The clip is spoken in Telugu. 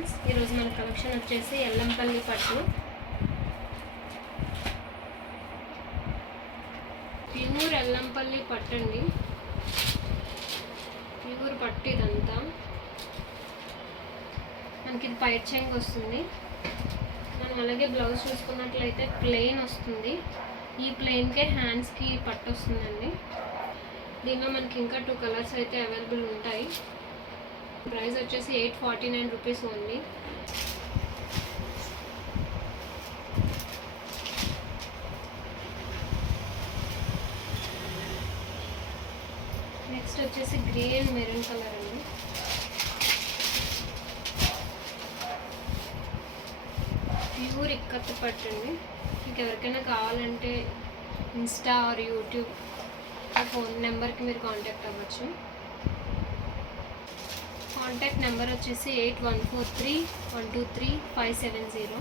ఫ్రెండ్స్, ఈరోజు మన కలెక్షన్ వచ్చేసి ఎల్లంపల్లి పట్టు, ప్యూర్ ఎల్లంపల్లి పట్టు అండి. ప్యూర్ పట్టు ఇదంతా. మనకి ఇది పైట్ చెంగు వస్తుంది. మనం అలాగే బ్లౌజ్ చూసుకున్నట్లయితే ప్లెయిన్ వస్తుంది. ఈ ప్లెయిన్కే హ్యాండ్స్కి పట్టు వస్తుందండి. దీనిలో మనకి ఇంకా 2 కలర్స్ అయితే అవైలబుల్ ఉంటాయి. ప్రైస్ వచ్చేసి 849 రూపీస్ ఓన్లీ. నెక్స్ట్ వచ్చేసి గ్రే అండ్ మెరూన్ కలర్ అండి. ప్యూర్ ఇక్కత్ పట్టు అండి. మీకు ఎవరికైనా కావాలంటే ఇన్స్టా ఆర్ యూట్యూబ్ ఫోన్ నెంబర్కి మీరు కాంటాక్ట్ అవ్వచ్చు. కాంటాక్ట్ నెంబర్ వచ్చేసి 8143123570.